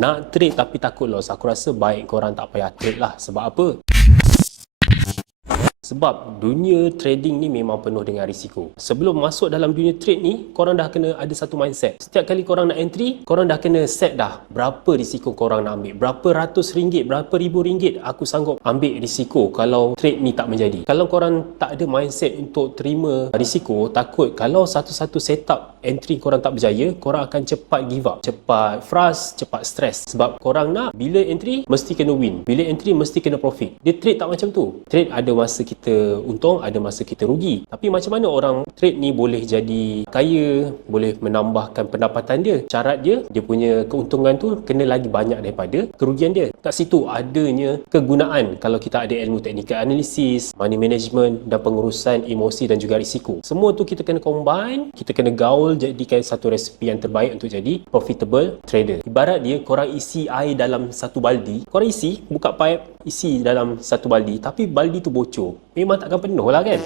Nak trade tapi takut loss, aku rasa baik korang tak payah trade lah. Sebab apa? Sebab dunia trading ni memang penuh dengan risiko. Sebelum masuk dalam dunia trade ni, korang dah kena ada satu mindset. Setiap kali korang nak entry, korang dah kena set dah berapa risiko korang nak ambil. Berapa ratus ringgit, berapa ribu ringgit aku sanggup ambil risiko kalau trade ni tak menjadi. Kalau korang tak ada mindset untuk terima risiko, takut kalau satu-satu setup entry korang tak berjaya, korang akan cepat give up, cepat frust, cepat stress. Sebab korang nak bila entry mesti kena win, bila entry mesti kena profit. Dia trade tak macam tu. Trade ada masa kita untung, ada masa kita rugi. Tapi macam mana orang trade ni boleh jadi kaya, boleh menambahkan pendapatan dia? Syarat dia punya keuntungan tu kena lagi banyak daripada kerugian dia. Kat situ adanya kegunaan kalau kita ada ilmu technical analysis, money management dan pengurusan emosi dan juga risiko. Semua tu kita kena combine, kita kena gaul jadikan satu resipi yang terbaik untuk jadi profitable trader. Ibarat dia korang isi air dalam satu baldi, korang isi, buka pipe, isi dalam satu baldi, tapi baldi tu bocor. Memang takkan penuh lah kan?